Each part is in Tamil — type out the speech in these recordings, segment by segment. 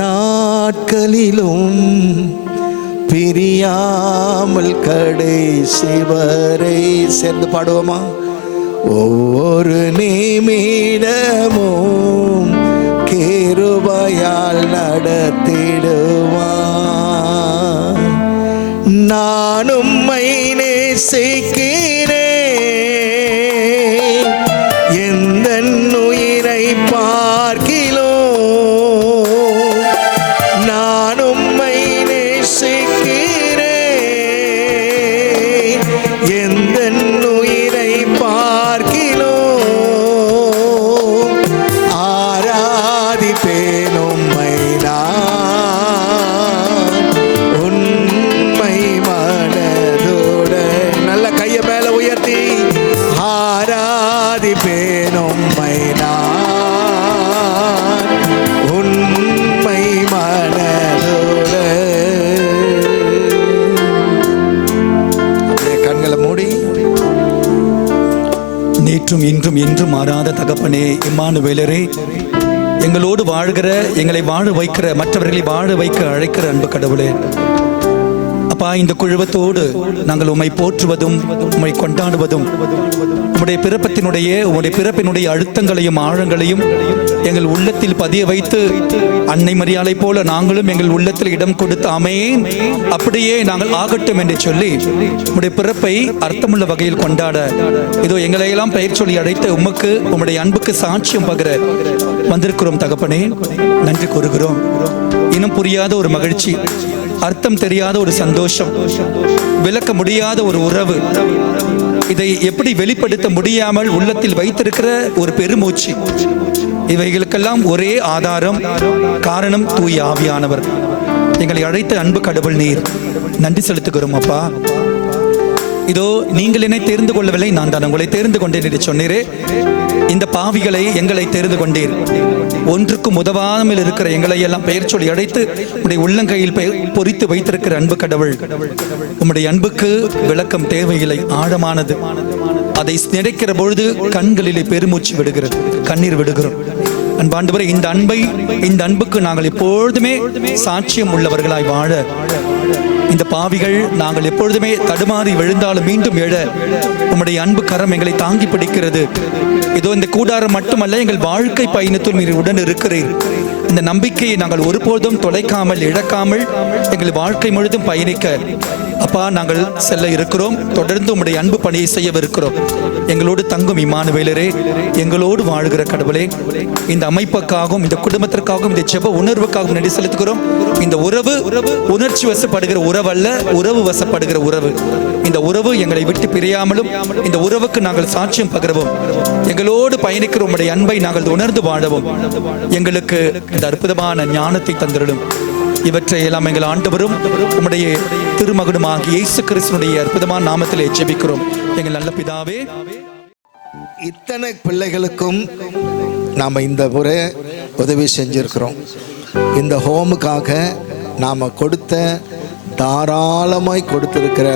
நாட்களிலும் பிரியாமல் கடைசி வரை சேர்ந்து பாடுவோமா? ஒவ்வொரு நிமிடமும் கிருபையால் நடத்திடுவான். நான் உம்மை நேசிக்கிறேன், எந்தன் உயிரை பார்க்கிலோம். நான் உம்மை நேசிக்கிறேன், எந்தன் உயிரை பார்க்கிலோம். ஆராதிப்பேன் உம்மை நான் உண்மை மனதோடு. நல்ல கையை மேல உயர்த்தி ஆராதிப்பேன் உம்மை நான் உண்மை மனதோடு. அப்படியே கண்களை மூடி. நேற்றும் இன்றும் என்றும் மாறாத தகப்பனே, இம்மானுவேலரே, எங்களோடு வாழ்கிற, எங்களை வாழ வைக்கிற, மற்றவர்களை வாழ வைக்க அழைக்கிற அன்பு கடவுளே, அப்பா, இந்த குழுவத்தோடு நாங்கள் உம்மை போற்றுவதும் உம்மை கொண்டாடுவதும் உம்முடைய பிறப்பினுடைய அழுத்தங்களையும் ஆழங்களையும் எங்கள் உள்ளத்தில் பதிய வைத்து அன்னை மரியாதை போல நாங்களும் எங்கள் உள்ளத்தில் இடம் கொடுத்து ஆமென் அப்படியே நாங்கள் ஆகட்டும் என்று சொல்லி உம்முடைய பிறப்பை அர்த்தமுள்ள வகையில் கொண்டாட இதோ எங்களையெல்லாம் பெயர் சொல்லி அழைத்து உமக்கு உம்முடைய அன்புக்கு சாட்சியம் பகிர வந்திருக்கிறோம் தகப்பனே. நன்றி கூறுகிறோம். இன்னும் புரியாத ஒரு மகிழ்ச்சி, அர்த்தம் தெரியாத ஒரு சந்தோஷம், விளக்க முடியாத ஒரு உறவு, இதை எப்படி வெளிப்படுத்த முடியாமல் உள்ளத்தில் வைத்திருக்கிற ஒரு பெருமூச்சு, இவைகளுக்கெல்லாம் ஒரே ஆதாரம், காரணம் தூய ஆவியானவர். எங்களை அழைத்த அன்பு கடவுள் நீர். நன்றி செலுத்துகிறோம் அப்பா. இதோ நீங்கள் என்னை தெரிந்து கொள்ளவில்லை, நான் தான் உங்களை தெரிந்து கொண்டேன் என்று சொன்னீரே. இந்த பாவிகளை எங்களை தெரிந்து கொண்டீர். ஒன்றுக்கும் உதவாமல் இருக்கிற எங்களை எல்லாம் பெயர் சொல்லி அழைத்து உம்முடைய உள்ளங்கையில் பொறித்து வைத்திருக்கிற அன்பு கடவுள், உம்முடைய அன்புக்கு விளக்கம் தேவையில்லை, ஆழமானது. அதை நினைக்கிற பொழுது கண்களிலே பெருமூச்சு விடுகிறது, கண்ணீர் விடுகிறோம். அன்பாண்டவரே, இந்த அன்புக்கு நாங்கள் எப்பொழுதுமே சாட்சியம் உள்ளவர்களாய் வாழ, இந்த பாவிகள் நாங்கள் எப்பொழுதுமே தடுமாறி விழுந்தாலும் மீண்டும் எழ உம்முடைய அன்பு கரம் எங்களை தாங்கி பிடிக்கிறது. இதோ இந்த கூடாரம் மட்டுமல்ல, எங்கள் வாழ்க்கை பயணத்தில் நீர் உடன் இருக்கிறீர். இந்த நம்பிக்கையை நாங்கள் ஒருபோதும் தொலைக்காமல் இழக்காமல் எங்கள் வாழ்க்கை முழுதும் பயணிக்க அப்பா நாங்கள் செல்ல இருக்கிறோம். தொடர்ந்து உம்முடைய அன்பு பணியை செய்யவிருக்கிறோம். எங்களோடு தங்கும் இம்மானுவேலரே, எங்களோடு வாழ்கிற கடவுளே, இந்த அமைப்புக்காகவும் இந்த குடும்பத்திற்காகவும் இந்த ஜெப உணர்வுக்காகவும் நன்றி செலுத்துகிறோம். இந்த உறவு உணர்ச்சி வசப்படுகிற உறவு அல்ல, உறவு வசப்படுகிற உறவு. இந்த உறவு எங்களை விட்டு பிரியாமலும் இந்த உறவுக்கு நாங்கள் சாட்சியம் பகிரவும், எங்களோடு பயணிக்கிற உம்முடைய அன்பை நாங்கள் உணர்ந்து வாழவும் எங்களுக்கு இந்த அற்புதமான ஞானத்தை தந்திடும். இவற்றை எல்லாம் எங்கள் ஆண்டவரும் உம்முடைய திருமகனுமாகிய இயேசு கிறிஸ்துவினுடைய அற்புதமான நாமத்திலே ஜெபிக்கிறோம் எங்கள் நல்ல பிதாவே. இத்தனை பிள்ளைகளுக்கும் நாம் இந்த முறை உதவி செஞ்சிருக்கிறோம். இந்த ஹோமுக்காக நாம் கொடுத்த தாராளமாய் கொடுத்திருக்கிற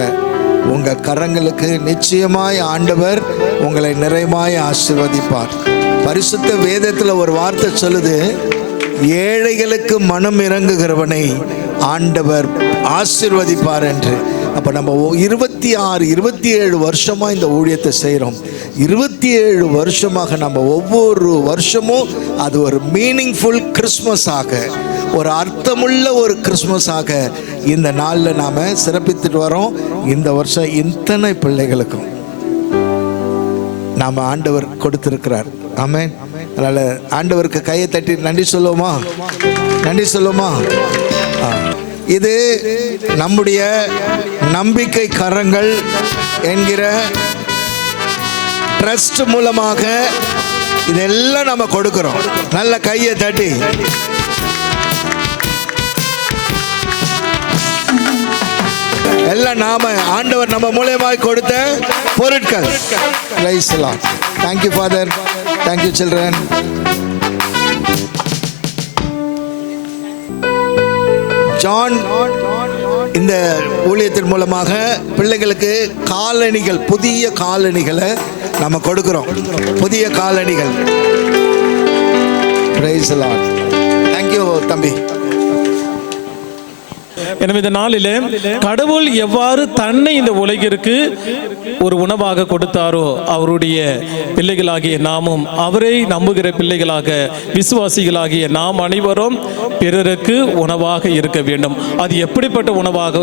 உங்கள் கரங்களுக்கு நிச்சயமாய் ஆண்டவர் உங்களை நிறைவாய் ஆசீர்வதிப்பார். பரிசுத்த வேதத்தில் ஒரு வார்த்தை சொல்லுது, ஏழைகளுக்கு மனம் இறங்குகிறவனை ஆண்டவர் ஆசீர்வதிப்பார் என்று. அப்போ நம்ம 26-27 வருஷமாக இந்த ஊழியத்தை செய்கிறோம். 27 வருஷமாக நம்ம ஒவ்வொரு வருஷமும் அது ஒரு மீனிங்ஃபுல் கிறிஸ்மஸாக, ஒரு அர்த்தமுள்ள ஒரு கிறிஸ்மஸாக இந்த நாளில் நாம் சிறப்பித்துட்டு வரோம். இந்த வருஷம் இத்தனை பிள்ளைகளுக்கும் நாம் ஆண்டவர் கொடுத்திருக்கிறார். ஆமென். அதனால் ஆண்டவருக்கு கையை தட்டி நன்றி சொல்லுவோமா? நன்றி சொல்லுவோமா? இது நம்முடைய நம்பிக்கை கரங்கள் என்கிற ட்ரஸ்ட் மூலமாக இதெல்லாம் நம்ம கொடுக்கிறோம். நல்ல கையை தட்டி எல்லாம் நாம ஆண்டவர் நம்ம மூலமாய் கொடுத்த பொருட்கள். Praise the Lord. Thank you Father. Thank you children. John இந்த ஊழியத்தின் மூலமாக பிள்ளைகளுக்கு காலணிகள், புதிய காலணிகளை நம்ம கொடுக்கிறோம். புதிய காலணிகள். Praise the Lord. Thank you தம்பி. எனவே இந்த நாளிலே கடவுள் எவ்வாறு தன்னை இந்த உலகிற்கு ஒரு உணவாக கொடுத்தாரோ அவருடைய பிள்ளைகளாகிய நாமும் அவரை நம்புகிற பிள்ளைகளாக விசுவாசிகளாகிய நாம் அனைவரும் பிறருக்கு உணவாக இருக்க வேண்டும். அது எப்படிப்பட்ட உணவாக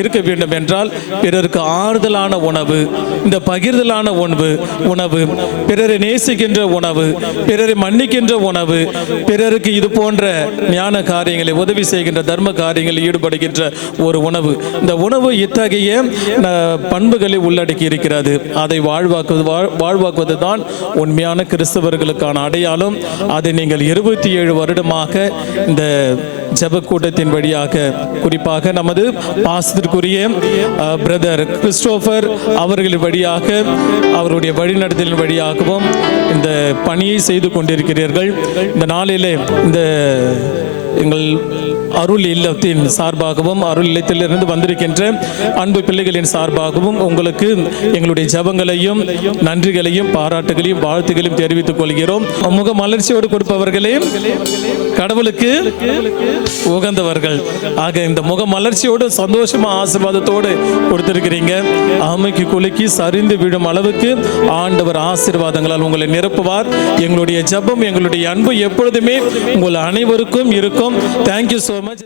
இருக்க வேண்டும் என்றால் பிறருக்கு ஆறுதலான உணவு, இந்த பகிர்தலான உணவு, பிறரை நேசிக்கின்ற உணவு, பிறரை மன்னிக்கின்ற உணவு, பிறருக்கு இது போன்ற ஞான காரியங்களை உதவி செய்கின்ற தர்ம காரியங்களில் ஈடுபடுகின்ற ஒரு உணவு. இந்த உணவு இத்தகைய பண்புகளை உள்ளடக்கி இருக்கிறது. அதை வாழ்வாக்குவது தான் உண்மையான கிறிஸ்தவர்களுக்கான அடையாளம். அதை நீங்கள் 27 வருடமாக இந்த ஜெப கூட்டத்தின் வழியாக, குறிப்பாக நமது பாசத்திற்குரிய பிரதர் கிறிஸ்டோபர் அவர்களின் வழியாக, அவருடைய வழிநடத்தலின் வழியாகவும் இந்த பணியை செய்து கொண்டிருக்கிறீர்கள். இந்த நாளிலே இந்த எங்கள் அருள் இல்லத்தின் சார்பாகவும், அருள் இல்லத்திலிருந்து வந்திருக்கின்ற அன்பு பிள்ளைகளின் சார்பாகவும் உங்களுக்கு எங்களுடைய ஜெபங்களையும் நன்றிகளையும் பாராட்டுகளையும் வாழ்த்துகளையும் தெரிவித்துக் கொள்கிறோம். முக மலர்ச்சியோடு கொடுப்பவர்களே கடவுளுக்கு உகந்தவர்கள். ஆக இந்த முக மலர்ச்சியோடு சந்தோஷமா ஆசீர்வாதத்தோடு கொடுத்திருக்கிறீங்க. ஆமைக்கு குலுக்கி சரிந்து விழும் அளவுக்கு ஆண்டவர் ஆசீர்வாதங்களால் உங்களை நிரப்புவார். எங்களுடைய ஜெபம், எங்களுடைய அன்பு எப்பொழுதுமே உங்கள் அனைவருக்கும் இருக்கும். Thank you so much.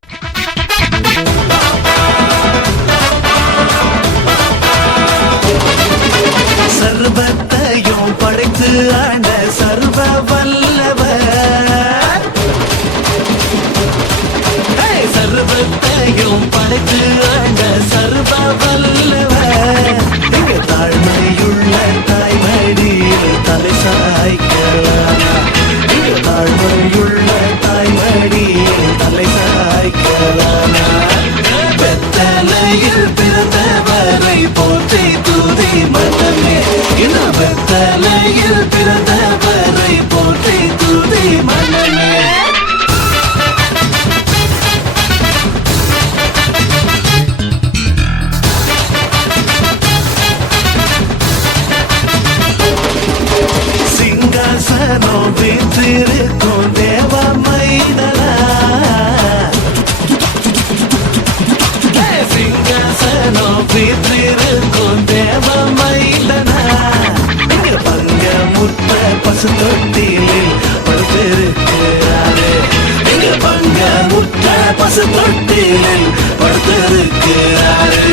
சர்வத்தையும் படைத்து ஆண்ட சர்வ வல்லவர், சர்வத்தையும் படைத்து ஆண்ட சர்வ வல்லவர், இங்கு தாழ்மையுள்ள தாய்மடியில் தலை சாய்க்கலாம், இங்கு தாழ்மையுள்ள தாய்மடியில் தலை சாய்க்கலாம். வெத்தலையில் பிறந்தவரை போற்றி துதி மனமே, இன்னும் வெத்தலையில் பிறந்தவரை போற்றி துதி மனமே. சிங்காசனம் வீற்றிருக்கும் தேவ மைதனா, சிங்காசனம் வீற்றிருக்கும் தேவ மைதனா, இங்க பங்கமுற்ற பசு தொட்டிலில் படுத்திருக்கிறாரு, இங்க பங்கமுற்ற பசு தொட்டிலில் படுத்திருக்கிறாரு.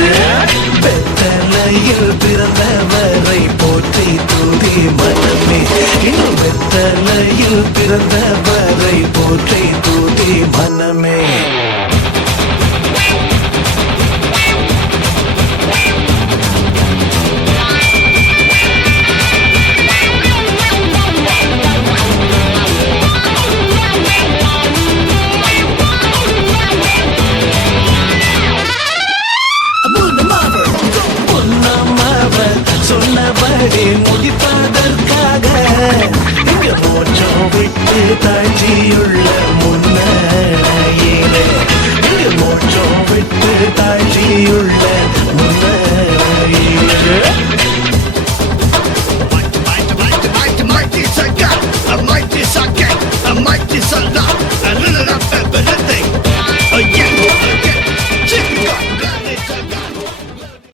வெத்தலையில் பிறந்தவரை போற்றி துதி மனமே, இன்னும் வெத்தலையில் பிறந்தவரை போற்றி துதி